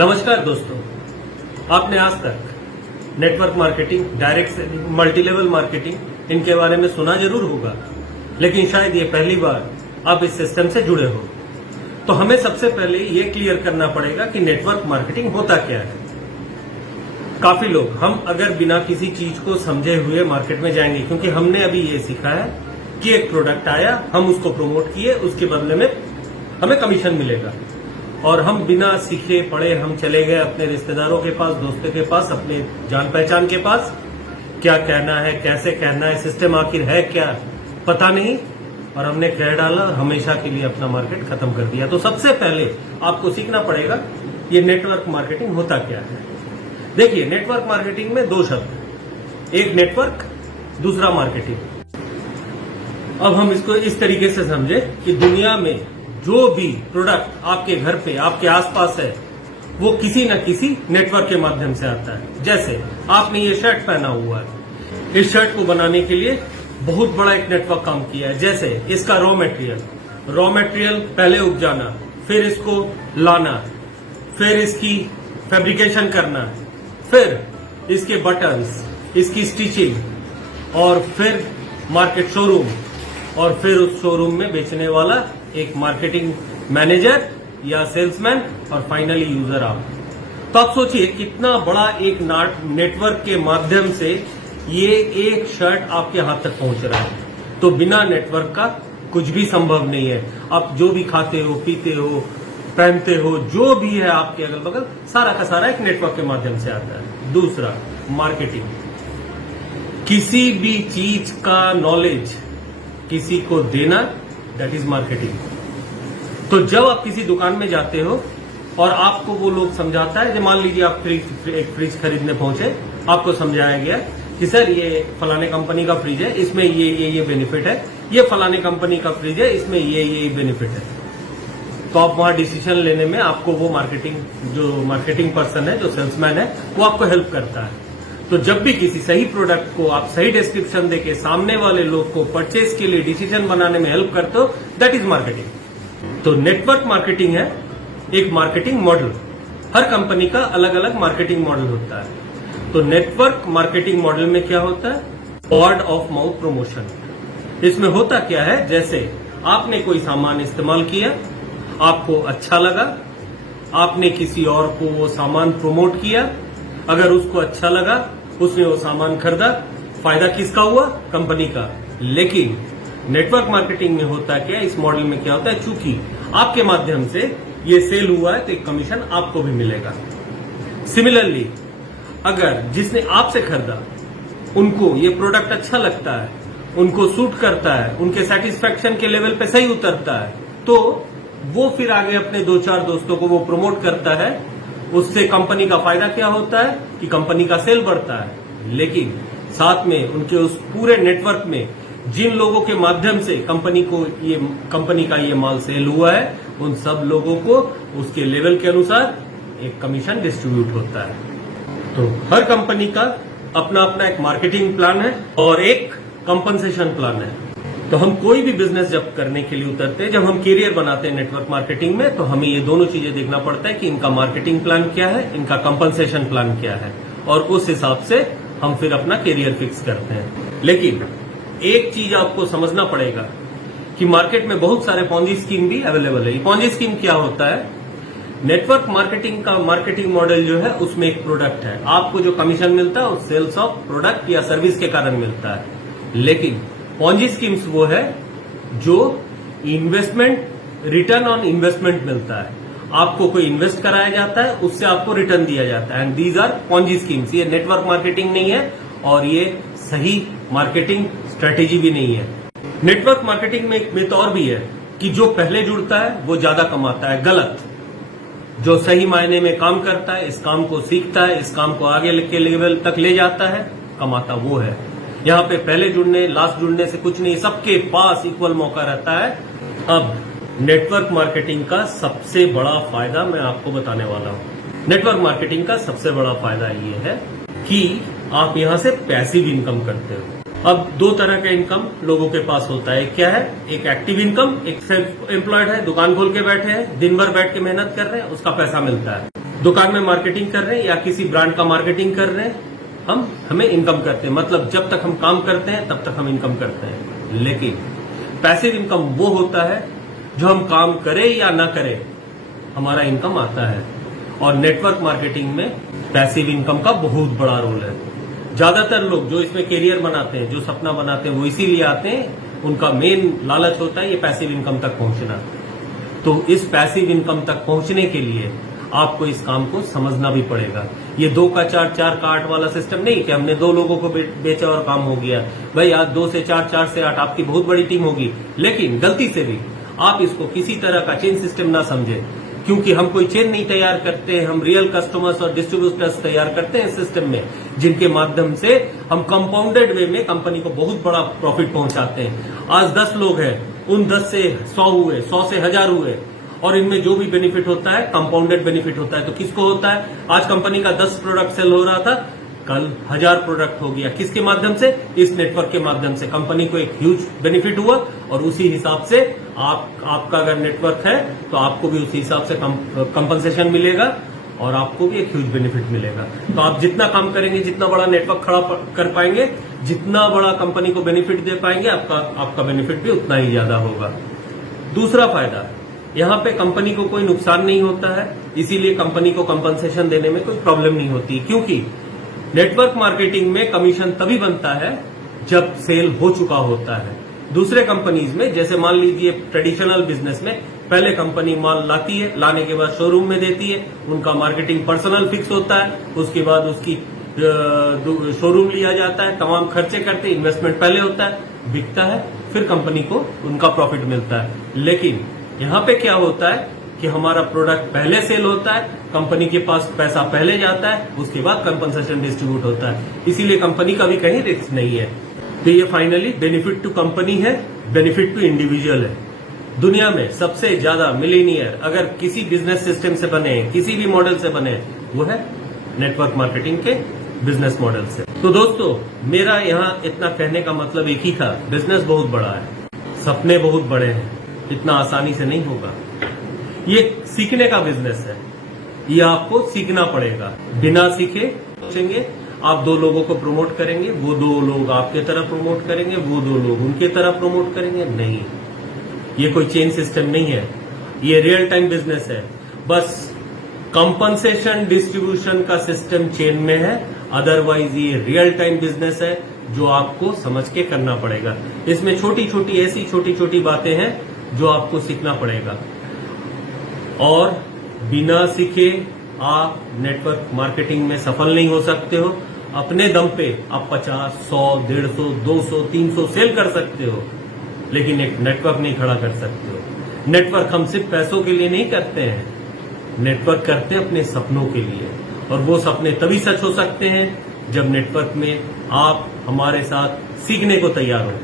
नमस्कार दोस्तों, आपने आज तक network marketing, direct selling, multi level marketing इनके बारे में सुना जरूर होगा, लेकिन शायद ये पहली बार आप इस सिस्टम से जुड़े हो। तो हमें सबसे पहले ये क्लियर करना पड़ेगा कि नेटवर्क मार्केटिंग होता क्या है। काफी लोग हम अगर बिना किसी चीज को समझे हुए मार्केट में जाएंगे, क्योंकि हमने अभी ये सीखा है कि एक प्रोडक्ट आया, हम उसको प्रमोट किए, उसके बदले में हमें कमीशन मिलेगा, और हम बिना सीखे पढ़े हम चले गए अपने रिश्तेदारों के पास, दोस्तों के पास, अपने जान पहचान के पास। क्या कहना है, कैसे कहना है, सिस्टम आखिर है क्या, पता नहीं, और हमने कह डाला, हमेशा के लिए अपना मार्केट खत्म कर दिया। तो सबसे पहले आपको सीखना पड़ेगा ये नेटवर्क मार्केटिंग होता क्या है। देखिए, नेटवर्क मार्केटिंग में दो शब्द हैं, एक नेटवर्क, दूसरा मार्केटिंग। अब हम इसको इस तरीके से समझे कि दुनिया में जो भी प्रोडक्ट आपके घर पे, आपके आसपास है, वो किसी न किसी नेटवर्क के माध्यम से आता है। जैसे आपने ये शर्ट पहना हुआ है, इस शर्ट को बनाने के लिए बहुत बड़ा एक नेटवर्क काम किया है। जैसे इसका रॉ मटेरियल पहले उपजाना, फिर इसको लाना, फिर इसकी फैब्रिकेशन करना, फिर इसके बटन्स, इसकी स्टिचिंग, और फिर मार्केट शोरूम, और फिर उस शोरूम में बेचने वाला एक मार्केटिंग मैनेजर या सेल्समैन, और फाइनली यूजर आप। तो आप सोचिए कितना बड़ा एक नेटवर्क के माध्यम से ये एक शर्ट आपके हाथ तक पहुंच रहा है। तो बिना नेटवर्क का कुछ भी संभव नहीं है। आप जो भी खाते हो, पीते हो, पहनते हो, जो भी है आपके अगल बगल, सारा का सारा एक नेटवर्क के माध्यम से आता है। दूसरा, मार्केटिंग। किसी भी चीज का नॉलेज किसी को देना, दैट इज मार्केटिंग। तो जब आप किसी दुकान में जाते हो और आपको वो लोग समझाता है, मान लीजिए आप एक फ्रिज खरीदने पहुंचे, आपको समझाया गया कि सर ये फलाने कंपनी का फ्रिज है, इसमें ये बेनिफिट है, ये फलाने कंपनी का फ्रिज है, इसमें ये बेनिफिट है। तो आप वहां डिसीजन लेने में आपको वो मार्केटिंग पर्सन है, जो सेल्समैन है, वो आपको हेल्प करता है। तो जब भी किसी सही प्रोडक्ट को आप सही डिस्क्रिप्शन देके सामने वाले लोग को परचेज के लिए डिसीजन बनाने में हेल्प करते हो, दैट इज मार्केटिंग। तो नेटवर्क मार्केटिंग है एक मार्केटिंग मॉडल। हर कंपनी का अलग अलग मार्केटिंग मॉडल होता है। तो नेटवर्क मार्केटिंग मॉडल में क्या होता है? Word of mouth promotion. इसमें होता क्या है, जैसे आपने कोई सामान इस्तेमाल किया, आपको अच्छा लगा, आपने किसी और को वो सामान प्रमोट किया, अगर उसको अच्छा लगा, उसने वो सामान खरीदा, फायदा किसका हुआ? कंपनी का। लेकिन नेटवर्क मार्केटिंग में होता क्या है, इस मॉडल में क्या होता है, चूंकि आपके माध्यम से ये सेल हुआ है तो एक कमीशन आपको भी मिलेगा। सिमिलरली, अगर जिसने आपसे खरीदा, उनको ये प्रोडक्ट अच्छा लगता है, उनको सूट करता है, उनके सेटिस्फेक्शन के लेवल पे सही उतरता है, तो वो फिर आगे अपने 2-4 दोस्तों को वो प्रमोट करता है। उससे कंपनी का फायदा क्या होता है कि कंपनी का सेल बढ़ता है। लेकिन साथ में उनके उस पूरे नेटवर्क में जिन लोगों के माध्यम से कंपनी का ये माल सेल हुआ है, उन सब लोगों को उसके लेवल के अनुसार एक कमीशन डिस्ट्रीब्यूट होता है। तो हर कंपनी का अपना अपना एक मार्केटिंग प्लान है और एक कंपनसेशन प्लान है। तो हम कोई भी बिजनेस जब करने के लिए उतरते हैं, जब हम कैरियर बनाते हैं नेटवर्क मार्केटिंग में, तो हमें ये दोनों चीजें देखना पड़ता है कि इनका मार्केटिंग प्लान क्या है, इनका कंपनसेशन प्लान क्या है, और उस हिसाब से हम फिर अपना कैरियर फिक्स करते हैं। लेकिन एक चीज आपको समझना पड़ेगा कि मार्केट में बहुत सारे पॉन्जी स्कीम भी अवेलेबल है। ये पॉन्जी स्कीम क्या होता है? नेटवर्क मार्केटिंग का मार्केटिंग मॉडल जो है, उसमें एक प्रोडक्ट है, आपको जो कमीशन मिलता है वो सेल्स ऑफ प्रोडक्ट या सर्विस के कारण मिलता है। लेकिन पॉन्जी स्कीम्स वो है जो इन्वेस्टमेंट, रिटर्न ऑन इन्वेस्टमेंट मिलता है। आपको कोई इन्वेस्ट कराया जाता है, उससे आपको रिटर्न दिया जाता है, and these are Ponzi schemes. ये नेटवर्क मार्केटिंग नहीं है और ये सही मार्केटिंग स्ट्रेटेजी भी नहीं है। नेटवर्क मार्केटिंग में एक मिथ और भी है कि जो पहले जुड़ता है वो ज्यादा कमाता है। गलत। जो सही मायने में काम करता है, इस काम को सीखता है, इस काम को आगे के लेवल तक ले जाता है, कमाता वो है। यहाँ पे पहले जुड़ने, लास्ट जुड़ने से कुछ नहीं, सबके पास इक्वल मौका रहता है। अब नेटवर्क मार्केटिंग का सबसे बड़ा फायदा मैं आपको बताने वाला हूँ। नेटवर्क मार्केटिंग का सबसे बड़ा फायदा ये है कि आप यहाँ से पैसिव इनकम करते हो। अब दो तरह का इनकम लोगों के पास होता है। क्या है? एक एक्टिव इनकम, एक सेल्फ एम्प्लॉयड है, दुकान खोल के बैठे हैं, दिन भर बैठ के मेहनत कर रहे हैं, उसका पैसा मिलता है। दुकान में मार्केटिंग कर रहे हैं या किसी ब्रांड का मार्केटिंग कर रहे हैं, हमें इनकम करते हैं, मतलब जब तक हम काम करते हैं तब तक हम इनकम करते हैं। लेकिन पैसिव इनकम वो होता है जो हम काम करें या ना करें हमारा इनकम आता है। और नेटवर्क मार्केटिंग में पैसिव इनकम का बहुत बड़ा रोल है। ज्यादातर लोग जो इसमें कैरियर बनाते हैं, जो सपना बनाते हैं, वो इसीलिए आते हैं, उनका मेन लालच होता है ये पैसिव इनकम तक पहुंचना। तो इस पैसिव इनकम तक पहुंचने के लिए आपको इस काम को समझना भी पड़ेगा। ये 2 का 4, 4 का 8 वाला सिस्टम नहीं कि हमने 2 लोगों को बेचा और काम हो गया। भाई आज 2 से 4, 4 से 8 आपकी बहुत बड़ी टीम होगी, लेकिन गलती से भी आप इसको किसी तरह का चेन सिस्टम ना समझे, क्योंकि हम कोई चेन नहीं तैयार करते हैं। हम रियल कस्टमर्स और डिस्ट्रीब्यूटर्स तैयार करते हैं सिस्टम में, जिनके माध्यम से हम कंपाउंडेड वे में कंपनी को बहुत बड़ा प्रॉफिट पहुंचाते हैं। आज 10 लोग हैं, उन 10 से 100 हुए, 100 से 1000 हुए, और इनमें जो भी बेनिफिट होता है कंपाउंडेड बेनिफिट होता है। तो किसको होता है? आज कंपनी का 10 प्रोडक्ट सेल हो रहा था, कल 1000 प्रोडक्ट हो गया। किसके माध्यम से? इस नेटवर्क के माध्यम से। कंपनी को एक ह्यूज बेनिफिट हुआ और उसी हिसाब से आपका अगर नेटवर्क है तो आपको भी उसी हिसाब से कंपनसेशन मिलेगा और आपको भी एक ह्यूज बेनिफिट मिलेगा। तो आप जितना काम करेंगे, जितना बड़ा नेटवर्क खड़ा कर पाएंगे, जितना बड़ा कंपनी को बेनिफिट दे पाएंगे, आपका बेनिफिट भी उतना ही ज्यादा होगा। दूसरा फायदा, यहाँ पे कंपनी को कोई नुकसान नहीं होता है, इसीलिए कंपनी को कंपनसेशन देने में कोई प्रॉब्लम नहीं होती, क्योंकि नेटवर्क मार्केटिंग में कमीशन तभी बनता है जब सेल हो चुका होता है। दूसरे कंपनीज में, जैसे मान लीजिए ट्रेडिशनल बिजनेस में, पहले कंपनी माल लाती है, लाने के बाद शोरूम में देती है, उनका मार्केटिंग पर्सनल फिक्स होता है, उसके बाद उसकी शोरूम लिया जाता है, तमाम खर्चे करते, इन्वेस्टमेंट पहले होता है, बिकता है, फिर कंपनी को उनका प्रॉफिट मिलता है। लेकिन यहाँ पे क्या होता है कि हमारा प्रोडक्ट पहले सेल होता है, कंपनी के पास पैसा पहले जाता है, उसके बाद कंपनसेशन डिस्ट्रीब्यूट होता है, इसीलिए कंपनी का भी कहीं रिस्क नहीं है। तो ये फाइनली बेनिफिट टू कंपनी है, बेनिफिट टू इंडिविजुअल है। दुनिया में सबसे ज्यादा मिलीनियर अगर किसी बिजनेस सिस्टम से बने, किसी भी मॉडल से बने, वो है नेटवर्क मार्केटिंग के बिजनेस मॉडल से। तो दोस्तों, मेरा यहाँ इतना कहने का मतलब एक ही था, बिजनेस बहुत बड़ा है, सपने बहुत बड़े हैं, इतना आसानी से नहीं होगा। ये सीखने का बिजनेस है, ये आपको सीखना पड़ेगा। बिना सीखे सोचेंगे, आप 2 लोगों को प्रमोट करेंगे, वो 2 लोग आपके तरह प्रमोट करेंगे, वो 2 लोग उनके तरह प्रमोट करेंगे, नहीं, ये कोई चेन सिस्टम नहीं है, ये रियल टाइम बिजनेस है। बस कंपनसेशन डिस्ट्रीब्यूशन का सिस्टम चेन में है, अदरवाइज ये रियल टाइम बिजनेस है जो आपको समझ के करना पड़ेगा। इसमें छोटी छोटी बातें हैं जो आपको सीखना पड़ेगा, और बिना सीखे आप नेटवर्क मार्केटिंग में सफल नहीं हो सकते हो। अपने दम पे आप 50, 100, 150, 200, 300 सेल कर सकते हो, लेकिन एक नेटवर्क नहीं खड़ा कर सकते हो। नेटवर्क हम सिर्फ पैसों के लिए नहीं करते हैं, नेटवर्क करते हैं अपने सपनों के लिए, और वो सपने तभी सच हो सकते हैं जब नेटवर्क में आप हमारे साथ सीखने को तैयार हो।